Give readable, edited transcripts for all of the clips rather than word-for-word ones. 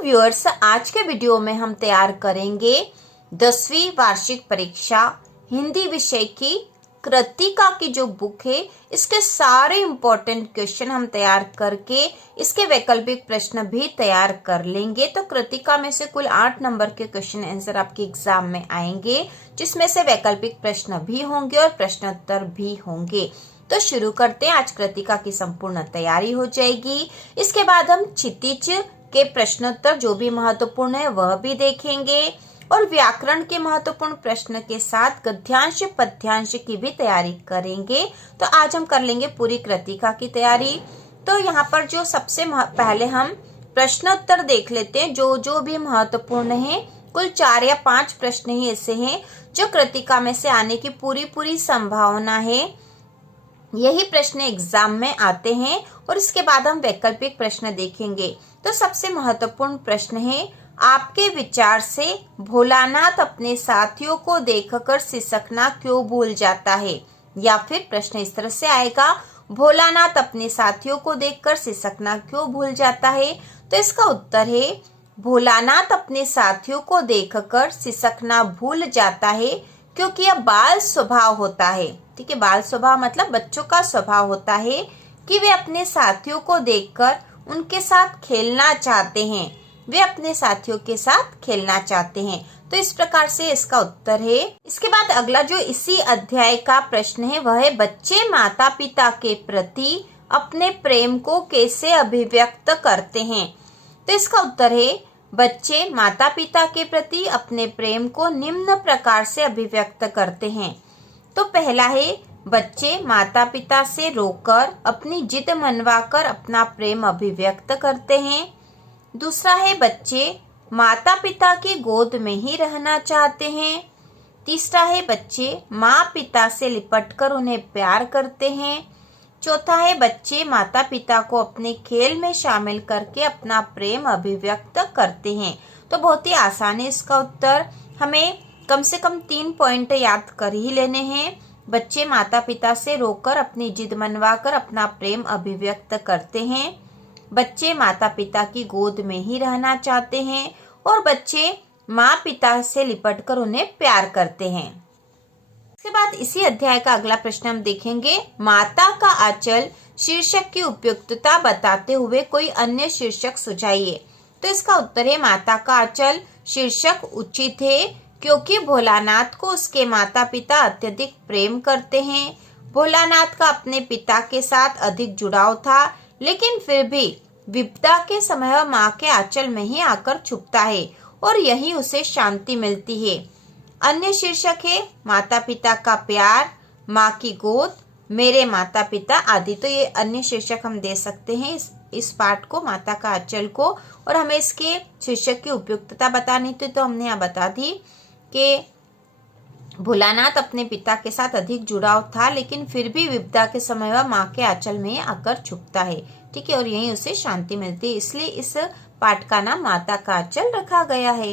Viewers, आज के video में हम तैयार करेंगे 10वीं वार्षिक परीक्षा हिंदी विषय की कृतिका की जो बुक है, इसके सारे इम्पोर्टेंट क्वेश्चन हम तैयार करके इसके वैकल्पिक प्रश्न भी तैयार कर लेंगे। तो कृतिका में से कुल 8 नंबर के क्वेश्चन आंसर आपके एग्जाम में आएंगे, जिसमें से वैकल्पिक प्रश्न भी होंगे और प्रश्नोत्तर भी होंगे। तो शुरू करते हैं। आज कृतिका की संपूर्ण तैयारी हो जाएगी। इसके बाद हम क्षितिज के प्रश्नोत्तर जो भी महत्वपूर्ण है वह भी देखेंगे और व्याकरण के महत्वपूर्ण प्रश्न के साथ गद्यांश पद्यांश की भी तैयारी करेंगे। तो आज हम कर लेंगे पूरी कृतिका की तैयारी। तो यहाँ पर जो सबसे पहले हम प्रश्नोत्तर देख लेते हैं, जो भी महत्वपूर्ण है। कुल 4 या 5 प्रश्न ही ऐसे हैं जो कृतिका में से आने की पूरी संभावना है। यही प्रश्न एग्जाम में आते हैं और इसके बाद हम वैकल्पिक प्रश्न देखेंगे। तो सबसे महत्वपूर्ण प्रश्न है, आपके विचार से भोलानाथ अपने साथियों को देखकर सिसकना क्यों भूल जाता है। या फिर प्रश्न इस तरह से आएगा, भोलानाथ अपने साथियों को देखकर सिसकना क्यों भूल जाता है। तो इसका उत्तर है, भोलानाथ अपने साथियों को देखकर सिसकना भूल जाता है क्योंकि यह बाल स्वभाव होता है। ठीक है, बाल स्वभाव मतलब बच्चों का स्वभाव होता है कि वे अपने साथियों को देखकर उनके साथ खेलना चाहते हैं। वे अपने साथियों के साथ खेलना चाहते हैं। तो इस प्रकार से इसका उत्तर है। इसके बाद अगला जो इसी अध्याय का प्रश्न है वह है, बच्चे माता पिता के प्रति अपने प्रेम को कैसे अभिव्यक्त करते हैं। तो इसका उत्तर है, बच्चे माता पिता के प्रति अपने प्रेम को निम्न प्रकार से अभिव्यक्त करते हैं। तो पहला है, बच्चे माता पिता से रोकर अपनी जिद मनवाकर अपना प्रेम अभिव्यक्त करते हैं। दूसरा है, बच्चे माता पिता की गोद में ही रहना चाहते हैं। तीसरा है, बच्चे माँ पिता से लिपटकर उन्हें प्यार करते हैं। चौथा है, बच्चे माता पिता को अपने खेल में शामिल करके अपना प्रेम अभिव्यक्त करते हैं। तो बहुत ही आसान है इसका उत्तर। हमें कम से कम 3 पॉइंट याद कर ही लेने हैं। बच्चे माता पिता से रोकर अपनी जिद मनवाकर अपना प्रेम अभिव्यक्त करते हैं। बच्चे माता पिता की गोद में ही रहना चाहते हैं और बच्चे माँ पिता से लिपटकर उन्हें प्यार करते हैं। इसके बाद इसी अध्याय का अगला प्रश्न हम देखेंगे, माता का आंचल शीर्षक की उपयुक्तता बताते हुए कोई अन्य शीर्षक सुझाइए। तो इसका उत्तर है, माता का आंचल शीर्षक उचित है क्योंकि भोलानाथ को उसके माता पिता अत्यधिक प्रेम करते हैं। भोलानाथ का अपने पिता के साथ अधिक जुड़ाव था, लेकिन फिर भी विपदा के समय वह माँ के आंचल में ही आकर छुपता है और यही उसे शांति मिलती है। अन्य शीर्षक है, माता पिता का प्यार, माँ की गोद, मेरे माता पिता आदि। तो ये अन्य शीर्षक हम दे सकते हैं इस पाठ को, माता का आंचल को। और हमें इसके शीर्षक की उपयुक्तता बतानी थी, तो हमने यहाँ बता दी कि भोलानाथ अपने पिता के साथ अधिक जुड़ाव था, लेकिन फिर भी विपदा के समय वह माँ के आंचल में आकर छुपता है। ठीक है, और यहीं उसे शांति मिलती है, इसलिए इस पाठ का नाम माता का आंचल रखा गया है।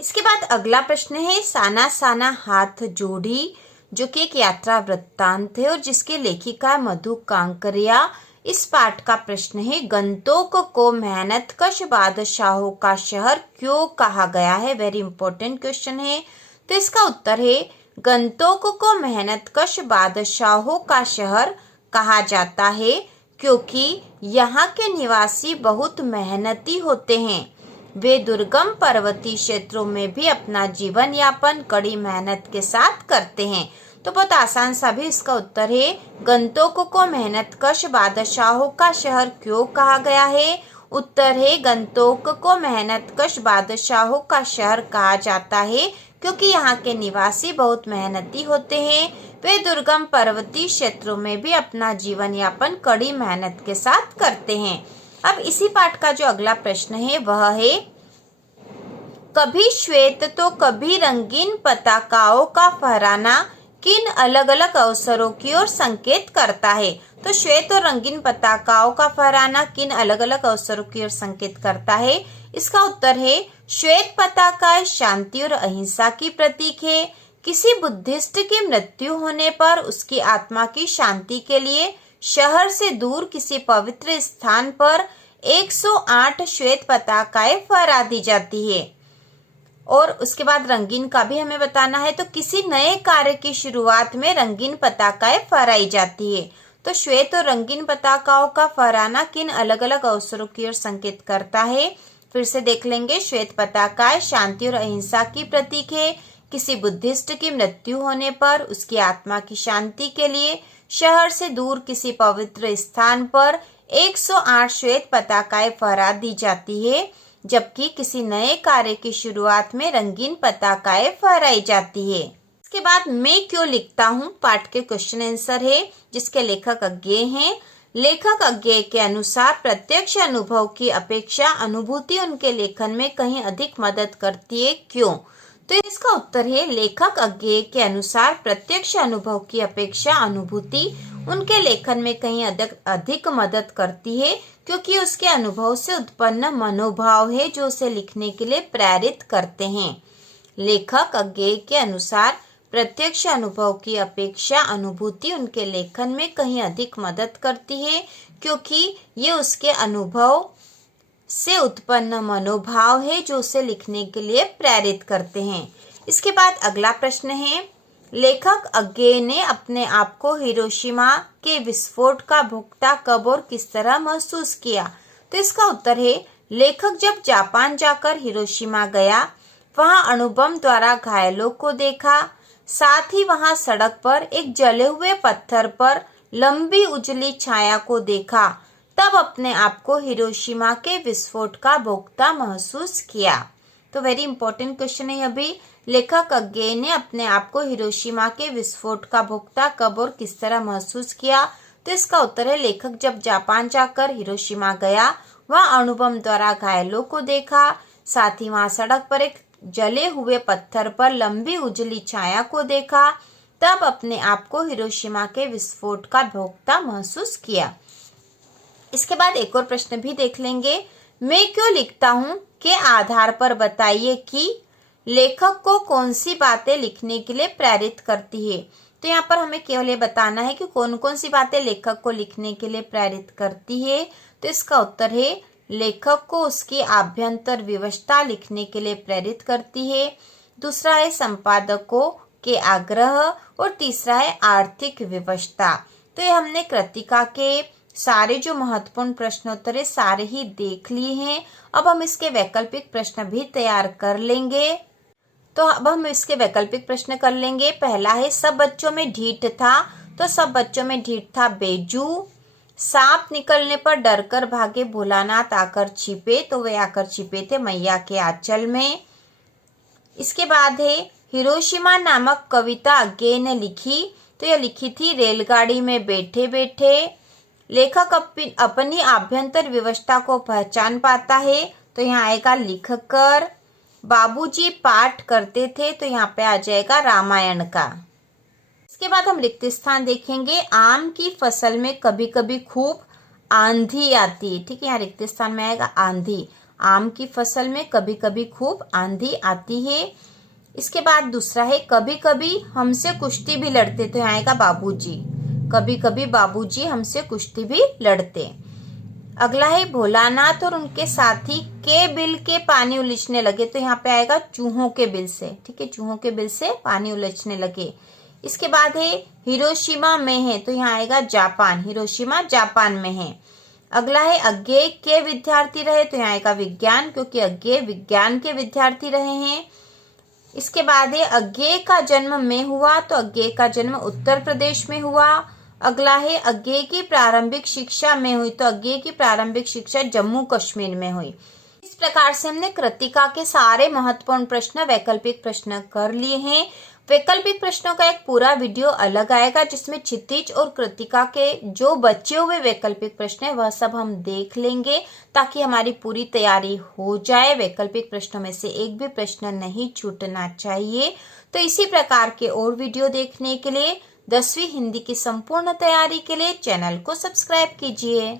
इसके बाद अगला प्रश्न है, साना साना हाथ जोड़ी, जो कि एक यात्रा वृत्तांत है और जिसकी लेखिका मधु कांकरिया। इस पाठ का प्रश्न है, गंतोक को मेहनतकश बादशाहों का शहर क्यों कहा गया है। वेरी इंपॉर्टेंट क्वेश्चन है। तो इसका उत्तर है, गंतोक को मेहनतकश बादशाहों का शहर कहा जाता है क्योंकि यहाँ के निवासी बहुत मेहनती होते हैं। वे दुर्गम पर्वतीय क्षेत्रों में भी अपना जीवन यापन कड़ी मेहनत के साथ करते हैं। तो बहुत आसान सा भी इसका उत्तर है, गंतोक को मेहनतकश बादशाहों का शहर क्यों कहा गया है। उत्तर है, गंतोक को मेहनतकश बादशाहों का शहर कहा जाता है क्योंकि यहाँ के निवासी बहुत मेहनती होते हैं। वे दुर्गम पर्वतीय क्षेत्रों में भी अपना जीवन यापन कड़ी मेहनत के साथ करते हैं। अब इसी पाठ का जो अगला प्रश्न है वह है, कभी श्वेत तो कभी रंगीन पताकाओं का फहराना किन अलग अलग अवसरों की ओर संकेत करता है। तो श्वेत और रंगीन पताकाओं का फहराना किन अलग अलग अवसरों की ओर संकेत करता है। इसका उत्तर है, श्वेत पताका शांति और अहिंसा की प्रतीक है। किसी बुद्धिस्ट की मृत्यु होने पर उसकी आत्मा की शांति के लिए शहर से दूर किसी पवित्र स्थान पर 108 श्वेत पताकाएं फहरा दी जाती है। और उसके बाद रंगीन का भी हमें बताना है। तो किसी नए कार्य की शुरुआत में रंगीन पताकाएं फहराई जाती है। तो श्वेत और रंगीन पताकाओं का फहराना किन अलग अलग अवसरों की ओर संकेत करता है? फिर से देख लेंगे। श्वेत पताकाएं शांति और अहिंसा की प्रतीक है। किसी बुद्धिस्ट की मृत्यु होने पर उसकी आत्मा की शांति के लिए शहर से दूर किसी पवित्र स्थान पर 108 श्वेत पताकाएं फहरा दी जाती है, जबकि किसी नए कार्य की शुरुआत में रंगीन पताकाएं फहराई जाती है। इसके बाद मैं क्यों लिखता हूँ पाठ के क्वेश्चन आंसर है, जिसके लेखक अज्ञेय हैं। लेखक अज्ञेय के अनुसार प्रत्यक्ष अनुभव की अपेक्षा अनुभूति उनके लेखन में कहीं अधिक मदद करती है, क्यों? तो इसका उत्तर है लेखक अज्ञेय के अनुसार प्रत्यक्ष अनुभव की अपेक्षा अनुभूति उनके लेखन में कहीं अधिक मदद करती है, क्योंकि उसके अनुभव से उत्पन्न मनोभाव है जो उसे लिखने के लिए प्रेरित करते हैं। लेखक अज्ञेय के अनुसार प्रत्यक्ष अनुभव की अपेक्षा अनुभूति उनके लेखन में कहीं अधिक मदद करती है, क्योंकि ये उसके अनुभव से उत्पन्न मनोभाव है जो उसे लिखने के लिए प्रेरित करते हैं। इसके बाद अगला प्रश्न है, लेखक अज्ञेय ने अपने आप को हिरोशिमा के विस्फोट का भोक्ता कब और किस तरह महसूस किया? तो इसका उत्तर है लेखक जब जापान जाकर हिरोशिमा गया, वहां अणुबम द्वारा घायलों को देखा, साथ ही वहां सड़क पर एक जले हुए पत्थर पर लंबी उजली छाया को देखा, तब अपने आप को हिरोशिमा के विस्फोट का भोक्ता महसूस किया। तो वेरी इंपॉर्टेंट क्वेश्चन है अभी। लेखक अज्ञेय ने अपने आप को हिरोशिमा के विस्फोट का भोक्ता कब और किस तरह महसूस किया? तो इसका उत्तर है लेखक जब जापान जाकर हिरोशिमा गया, वहां अणुबम द्वारा घायलों को देखा, साथ ही वहां सड़क पर एक जले हुए पत्थर पर लंबी उजली छाया को देखा, तब अपने आप को हिरोशिमा के विस्फोट का भोक्ता महसूस किया। इसके बाद एक और प्रश्न भी देख लेंगे। मैं क्यों लिखता हूँ के आधार पर बताइए कि लेखक को कौन सी बातें लिखने के लिए प्रेरित करती है। तो यहाँ पर हमें केवल ये बताना है कि कौन कौन सी बातें लेखक को लिखने के लिए प्रेरित करती है। तो इसका उत्तर है लेखक को उसकी आभ्यंतर विवशता लिखने के लिए प्रेरित करती है। दूसरा है संपादकों के आग्रह और तीसरा है आर्थिक विवशता। तो ये हमने कृतिका के सारे जो महत्वपूर्ण प्रश्नोत्तर है सारे ही देख लिए हैं। अब हम इसके वैकल्पिक प्रश्न भी तैयार कर लेंगे। तो अब हम इसके वैकल्पिक प्रश्न कर लेंगे। पहला है सब बच्चों में ढीठ था। तो सब बच्चों में ढीठ था बेजू। सांप निकलने पर डरकर भागे भोलानाथ आकर छिपे। तो वे आकर छिपे थे मैया के आंचल में। इसके बाद है हिरोशिमा नामक कविता अज्ञेय ने लिखी। तो यह लिखी थी रेलगाड़ी में बैठे बैठे। लेखक अपनी आभ्यंतर विवशता को पहचान पाता है। तो यहाँ आएगा लिखकर। बाबूजी पाठ करते थे। तो यहाँ पे आ जाएगा रामायण का। इसके बाद हम रिक्त स्थान देखेंगे। आम की फसल में कभी कभी खूब आंधी आती है। ठीक है, यहाँ रिक्त स्थान में आएगा आंधी। आम की फसल में कभी कभी खूब आंधी आती है। इसके बाद दूसरा है कभी कभी हमसे कुश्ती भी लड़ते। तो यहाँ आएगा बाबूजी। कभी कभी बाबूजी हमसे कुश्ती भी लड़ते। अगला है भोलानाथ और उनके साथी के बिल के पानी उलझने लगे। तो यहाँ पे आएगा चूहों के बिल से। ठीक है, चूहों के बिल से पानी उलझने लगे। इसके बाद है हिरोशिमा में है। तो यहाँ आएगा जापान। हिरोशिमा जापान में है। अगला है अज्ञेय के विद्यार्थी रहे। तो यहाँ आएगा विज्ञान, क्योंकि अज्ञेय विज्ञान के विद्यार्थी रहे हैं। इसके बाद है अज्ञेय का जन्म में हुआ। तो अज्ञेय का जन्म उत्तर प्रदेश में हुआ। अगला है अज्ञेय की प्रारंभिक शिक्षा में हुई। तो अज्ञेय की प्रारंभिक शिक्षा जम्मू कश्मीर में हुई। इस प्रकार से हमने कृतिका के सारे महत्वपूर्ण प्रश्न वैकल्पिक प्रश्न कर लिए हैं। वैकल्पिक प्रश्नों का एक पूरा वीडियो अलग आएगा, जिसमें क्षितिज और कृतिका के जो बचे हुए वैकल्पिक प्रश्न है वह सब हम देख लेंगे, ताकि हमारी पूरी तैयारी हो जाए। वैकल्पिक प्रश्नों में से एक भी प्रश्न नहीं छूटना चाहिए। तो इसी प्रकार के और वीडियो देखने के लिए 10वीं हिंदी की संपूर्ण तैयारी के लिए चैनल को सब्सक्राइब कीजिए।